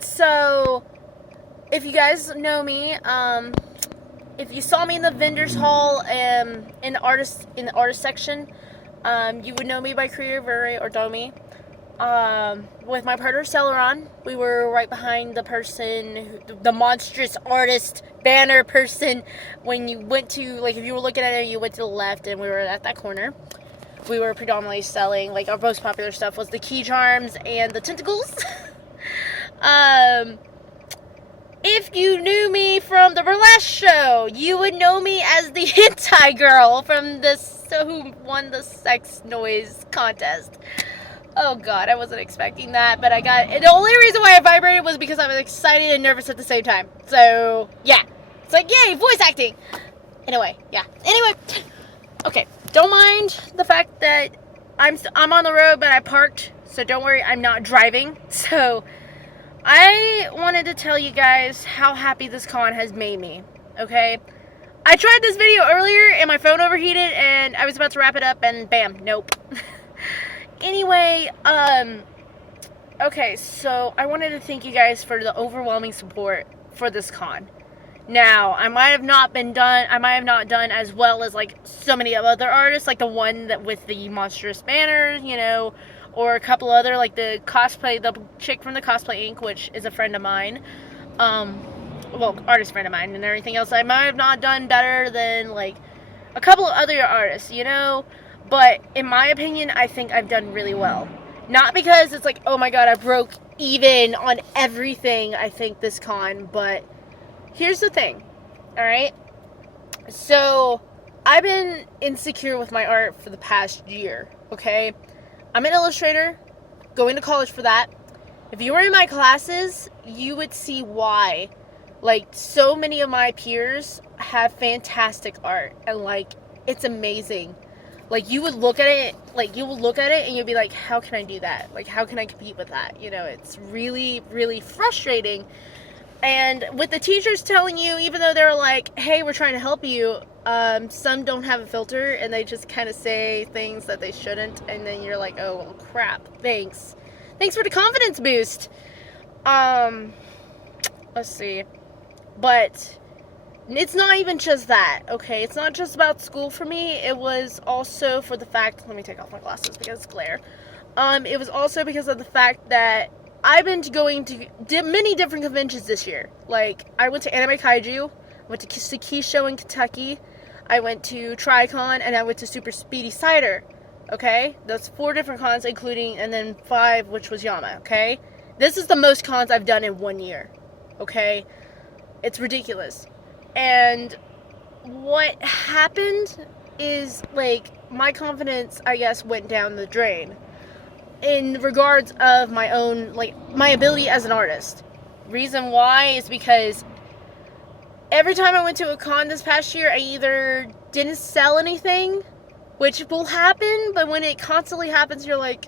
So if you guys know me, if you saw me in the vendors hall, in the artist section, you would know me by Career Vere or Domi. With my partner Celeron, we were right behind the person, the monstrous artist banner person. When you went to, like, if you were looking at it, you went to the left, and we were at that corner. We were predominantly selling, like, our most popular stuff was the key charms and the tentacles. If you knew me from the burlesque show, you would know me as the hentai girl from who won the sex noise contest. Oh god, I wasn't expecting that, but I got it. The only reason why I vibrated was because I was excited and nervous at the same time. So, yeah. It's like, yay, voice acting! Anyway, yeah. Anyway, okay. Don't mind the fact that I'm on the road, but I parked, so don't worry, I'm not driving. So, I wanted to tell you guys how happy this con has made me, okay? I tried this video earlier, and my phone overheated, and I was about to wrap it up, and bam, nope. Anyway, okay, so I wanted to thank you guys for the overwhelming support for this con. Now, I might have not done as well as, like, so many other artists, like the one that with the monstrous banner, you know, or a couple other, like the chick from the Cosplay Inc., which is a friend of mine, artist friend of mine, and everything else. I might have not done better than, like, a couple of other artists, you know. But, in my opinion, I think I've done really well. Not because it's like, oh my god, I broke even on everything, I think, this con. But, here's the thing. Alright? So, I've been insecure with my art for the past year. Okay? I'm an illustrator. Going to college for that. If you were in my classes, you would see why. Like, so many of my peers have fantastic art. And, like, it's amazing. Like, you would look at it, and you'd be like, how can I do that? Like, how can I compete with that? You know, it's really, really frustrating. And with the teachers telling you, even though they're like, hey, we're trying to help you, some don't have a filter, and they just kind of say things that they shouldn't, and then you're like, oh, well, crap, thanks. Thanks for the confidence boost. Let's see. But it's not even just that, okay? It's not just about school for me. It was also for the fact... Let me take off my glasses because it's glare. It was also because of the fact that I've been going to many different conventions this year. Like, I went to Anime Kaiju, I went to Saki Show in Kentucky, I went to TriCon, and I went to Super Speedy Cider, okay? That's 4 different cons, and then 5, which was Yama, okay? This is the most cons I've done in 1 year, okay? It's ridiculous. And what happened is, like, my confidence, I guess, went down the drain in regards of my own, like, my ability as an artist. Reason why is because every time I went to a con this past year, I either didn't sell anything, which will happen, but when it constantly happens, you're like...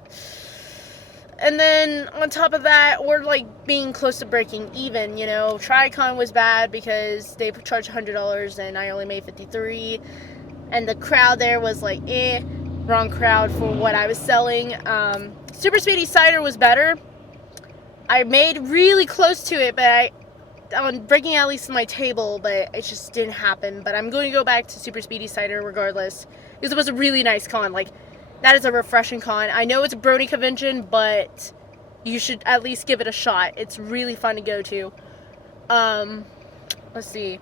And then, on top of that, or, like, being close to breaking even, you know. TriCon was bad because they charged $100 and I only made $53. And the crowd there was like, wrong crowd for what I was selling. Super Speedy Cider was better. I made really close to it, but on breaking at least my table, but it just didn't happen. But I'm going to go back to Super Speedy Cider regardless, because it was a really nice con. Like, that is a refreshing con. I know it's a brony convention, but you should at least give it a shot. It's really fun to go to. Let's see.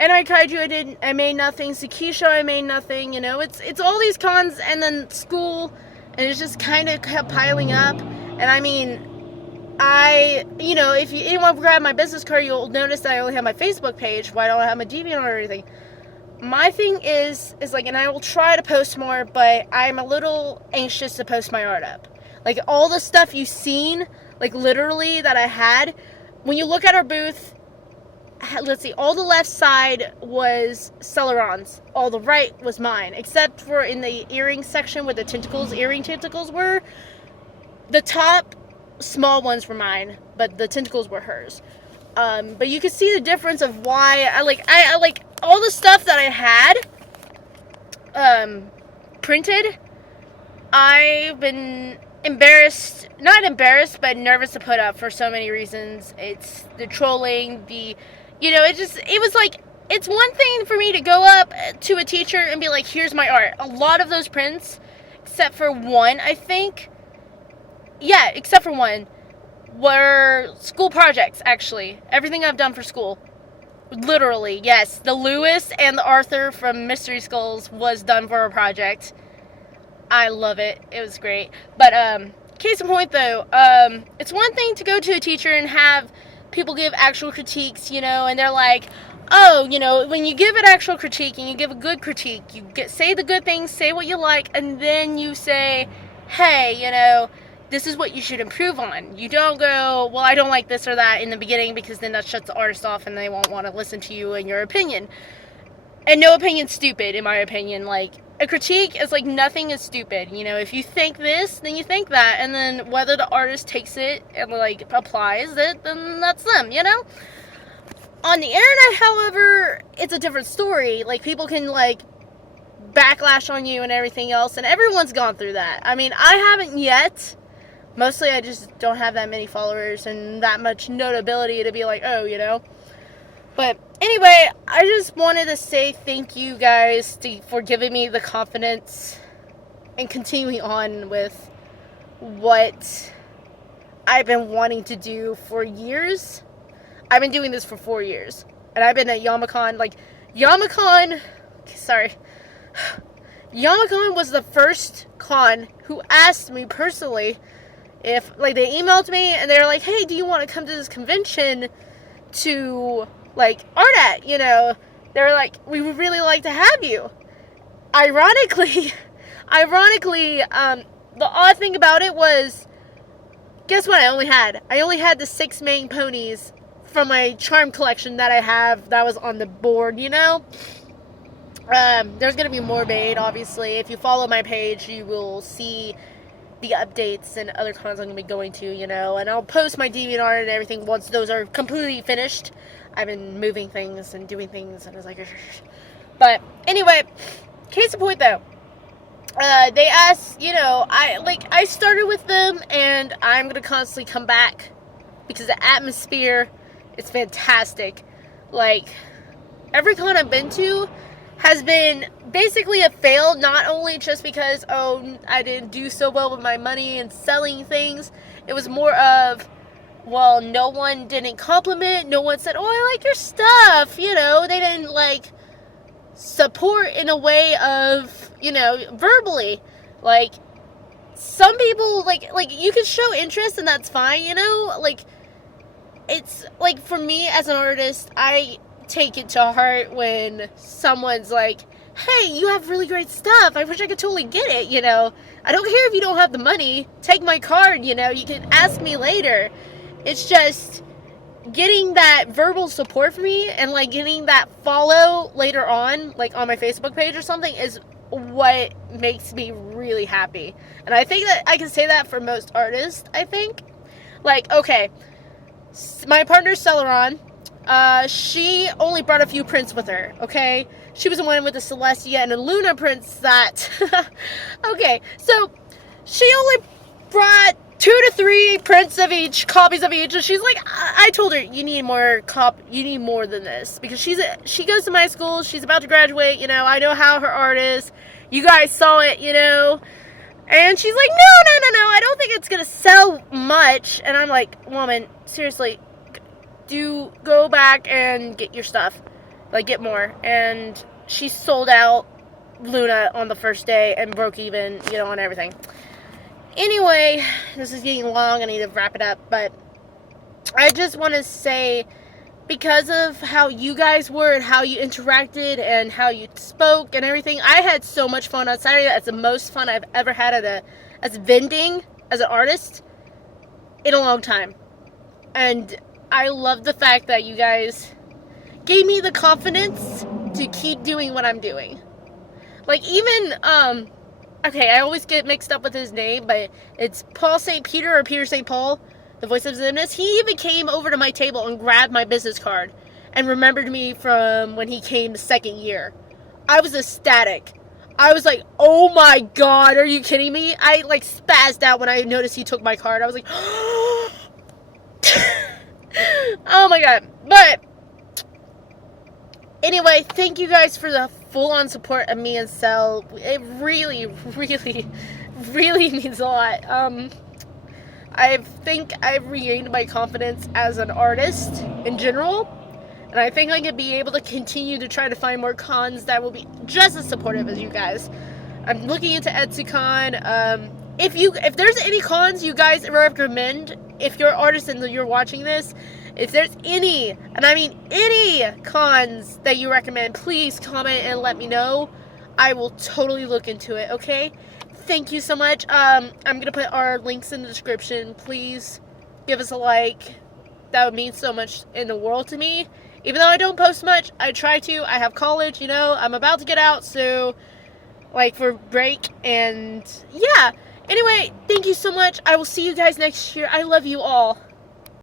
Anime Kaiju, I made nothing. Sakisho, I made nothing. You know, it's all these cons and then school, and it's just kind of kept piling up. And I mean, you know, if anyone grab my business card, you'll notice that I only have my Facebook page. Why don't I have my DeviantArt or anything? My thing is like, and I will try to post more, but I'm a little anxious to post my art up. Like, all the stuff you've seen, like, literally, that I had, when you look at our booth, let's see, all the left side was Celeron's. All the right was mine. Except for in the earring section where the earring tentacles were. The top small ones were mine, but the tentacles were hers. But you can see the difference of why I like all the stuff that I had printed. I've been not embarrassed, but nervous to put up for so many reasons. It's the trolling, it was like, it's one thing for me to go up to a teacher and be like, here's my art. A lot of those prints, except for one, I think, except for one, were school projects, actually. Everything I've done for school. Literally, yes. The Lewis and the Arthur from Mystery Skulls was done for a project. I love it. It was great. But, case in point, though, it's one thing to go to a teacher and have people give actual critiques, and they're like, oh, when you give an actual critique and you give a good critique, you say the good things, say what you like, and then you say, hey, this is what you should improve on. You don't go, well, I don't like this or that in the beginning, because then that shuts the artist off and they won't want to listen to you and your opinion. And no opinion's stupid, in my opinion. Like, a critique is like, nothing is stupid. If you think this, then you think that. And then whether the artist takes it and, like, applies it, then that's them, On the internet, however, it's a different story. Like, people can, like, backlash on you and everything else. And everyone's gone through that. I mean, I haven't yet. Mostly I just don't have that many followers and that much notability to be like, oh, But anyway, I just wanted to say thank you guys for giving me the confidence and continuing on with what I've been wanting to do for years. I've been doing this for 4 years. And I've been at Yama-con, Yama-con was the first con who asked me personally if, like, they emailed me and they were like, hey, do you want to come to this convention to, like, art at, They were like, we would really like to have you. Ironically, the odd thing about it was, guess what I only had? I only had the 6 main ponies from my charm collection that I have that was on the board, There's going to be more made, obviously. If you follow my page, you will see the updates and other cons I'm going to be going to, and I'll post my DeviantArt and everything once those are completely finished. I've been moving things and doing things, and I was like, but anyway, case in point, though, they asked, I started with them, and I'm going to constantly come back, because the atmosphere is fantastic. Like, every con I've been to has been basically a fail, not only just because, I didn't do so well with my money and selling things. It was more of, well, no one didn't compliment, no one said, oh, I like your stuff, they didn't, like, support in a way of, verbally. Like, some people, like, you can show interest and that's fine, like, it's, like, for me as an artist, I take it to heart when someone's like, hey, you have really great stuff, I wish I could totally get it, I don't care if you don't have the money, take my card, you can ask me later. It's just getting that verbal support for me and, like, getting that follow later on, like, on my Facebook page or something, is what makes me really happy. And I think that I can say that for most artists, I think. Like, okay, my partner Celeron, she only brought a few prints with her, okay? She was the one with the Celestia and the Luna prints that... okay, so she only brought 2 to 3 prints of each, copies of each, and she's like, I told her, you need more than this, because she goes to my school, she's about to graduate, I know how her art is, you guys saw it, and she's like, no, I don't think it's gonna sell much, and I'm like, woman, seriously, do go back and get your stuff, like, get more. And she sold out Luna on the first day and broke even, on everything. Anyway, this is getting long, I need to wrap it up, but I just want to say, because of how you guys were and how you interacted and how you spoke and everything, I had so much fun on Saturday. That's the most fun I've ever had as vending, as an artist, in a long time. And I love the fact that you guys gave me the confidence to keep doing what I'm doing. Like, even, okay, I always get mixed up with his name, but it's Paul St. Peter or Peter St. Paul, the voice of Xemnas. He even came over to my table and grabbed my business card and remembered me from when he came the second year. I was ecstatic. I was like, oh my god, are you kidding me? I like spazzed out when I noticed he took my card. I was like, oh my god. But anyway, thank you guys for the full-on support of me and Cell. It really, really, really means a lot. I think I've regained my confidence as an artist in general, and I think I could be able to continue to try to find more cons that will be just as supportive as you guys. I'm looking into EtsyCon. If there's any cons you guys recommend, if you're an artist and you're watching this, if there's any, and I mean any cons that you recommend, please comment and let me know. I will totally look into it, okay? Thank you so much. I'm going to put our links in the description. Please give us a like. That would mean so much in the world to me. Even though I don't post much, I try to. I have college, I'm about to get out, so, like, for break, and, yeah. Anyway, thank you so much. I will see you guys next year. I love you all.